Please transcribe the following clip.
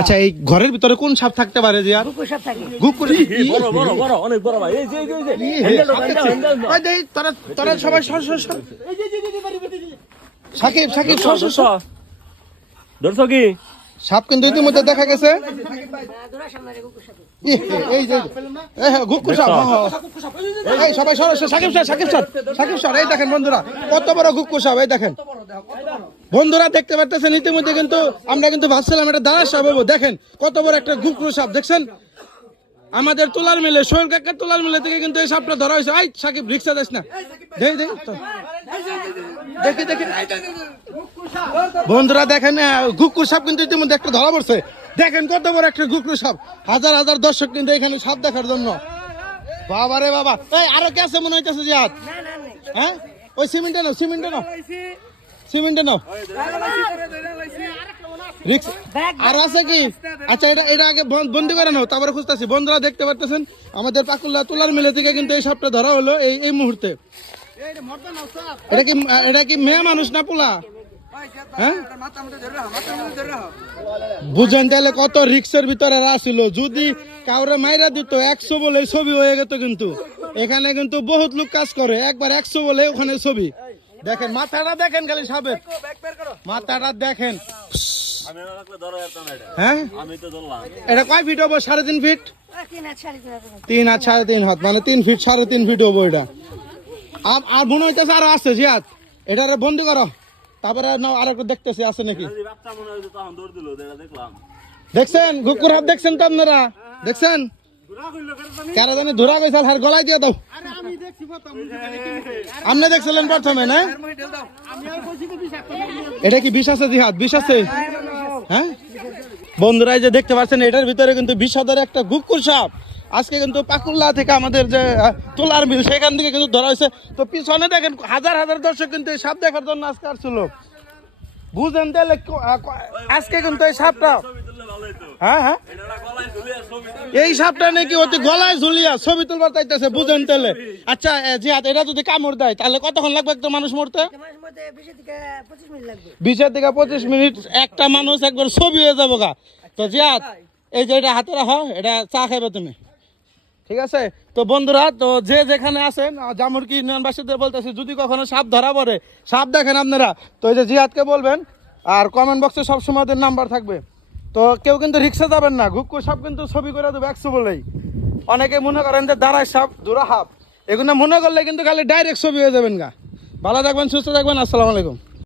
আচ্ছা এই ঘরের ভিতরে কোন সাপ থাকতে পারে যে আর গুকুর বড় বড় বড় অনেক বড় ভাই এই যে ওই দেই তোরা সবাই সর সাকিব ধরছো কি সাপ কিন্তু ইতিমধ্যে দেখা গেছে এই যে গুকুর সাপ এই সবাই সর সাকিব স্যার এই দেখেন বন্ধুরা কত বড় গুকুর সাপ এই দেখেন বন্ধুরা দেখতে পাচ্ছেন ইতিমধ্যে কিন্তু আমরা কিন্তু ভাবছিলাম এটা দাঁড়া সাপ হবো দেখেন কত বড় একটা গুকুর সাপ দেখছেন আমাদের তোলার মিলে সোহেল কাকার তোলার মিলে থেকে কিন্তু এই সাপটা ধরা হয়েছে। এই সাকিব রিক্সা দিস না দেখি বন্ধুরা দেখেন গুকুর সাপ কিন্তু ইতিমধ্যে একটা ধরা পড়ছে দেখেন কত বড় একটা গুকুর সাপ হাজার হাজার দর্শক কিন্তু এখানে সাপ দেখার জন্য বাবা রে বাবা এই আরো কে আছে মনে হইতেছে জিহাদ হ্যাঁ ওই সিমেন্টে নাও আর আছে কি আচ্ছা এটা আগে বন্দি করে নাও তারপরে খুঁজতেছি বন্ধুরা দেখতে পারতেছেন আমাদের পাকুল্লা তোলার মিলে থেকে কিন্তু এই সাপটা ধরা হলো এই মুহূর্তে এটা কি মেয়ে মানুষ না পোলা হ্যাঁ বুঝেন তাহলে কত রিক্সের ভিতরে আসছিল যদি কাউরে মাইরা দিত 100 বলে ছবি হয়ে যেত কিন্তু এখানে কিন্তু বহুত লোক কাজ করে একবার 100 বলে ওখানে ছবি দেখেন মাথাটা দেখেন খালি সাপের মাথাটা দেখেন হ্যাঁ এটা কয় ফিট হবো 3.5 ফিট 3 আর 3.5 হাত মানে 3 ফিট 3.5 ফিট হবো এটা আর মনে হইতেছে আরো আছে জিহাদ এটারে বন্দি করো তারপরে আর একটু দেখতেছি আছে নাকি দেখছেন গুকুর হাত দেখছেন তো আপনারা দেখছেন কারা জানি ধরা গেছে আর গলায় দিয়ে দাও আপনি দেখছিলেন প্রথমে না এটা কি বিষ আছে জিহাদ বিষ আছে হ্যাঁ বন্ধুরা যে দেখতে পাচ্ছেন এটার ভিতরে কিন্তু 20,000 একটা গুকুর সাপ আজকে কিন্তু পাকুল্লা থেকে আমাদের যে তোলার মিল সেখান থেকে কিন্তু ধরা হয়েছে তো পিছনে দেখেন হাজার হাজার দর্শক কিন্তু এই সাপ দেখার জন্য আজকে আসছিল বুঝেন তাহলে আজকে কিন্তু এই সাপটা হ্যাঁ এই সাপটা নাকি অতি গলায় ঝুলিয়া ছবি তুলবার চাইতেছে বুঝেন তাহলে আচ্ছা জিহাদ এটা যদি কামড় দেয় তাহলে কতক্ষণ লাগবে একটা মানুষ মরতে 20 থেকে 25 মিনিট একটা মানুষ একবার ছবি হয়ে যাবো গা তো জিহাদ এই যে এটা হাতে রাখো এটা চা খাইবে তুমি ঠিক আছে তো বন্ধুরা তো যে যেখানে আছেন জামুরকি ইউনিয়নবাসীদের বলতেছি যদি কখনো সাপ ধরা পড়ে সাপ দেখেন আপনারা তো এই যে জিহাদকে বলবেন আর কমেন্ট বক্সে সবসময় ওদের নাম্বার থাকবে তো কেউ কিন্তু রিক্সা যাবেন না গুক্কু সাপ কিন্তু ছবি করে দেবে 100 বলেই অনেকে মনে করেন যে দাঁড়ায় সাপ দুরা হাপ এগুলো মনে করলে কিন্তু খালি ডাইরেক্ট ছবি হয়ে যাবেন গা ভালো থাকবেন সুস্থ থাকবেন আসসালামু আলাইকুম।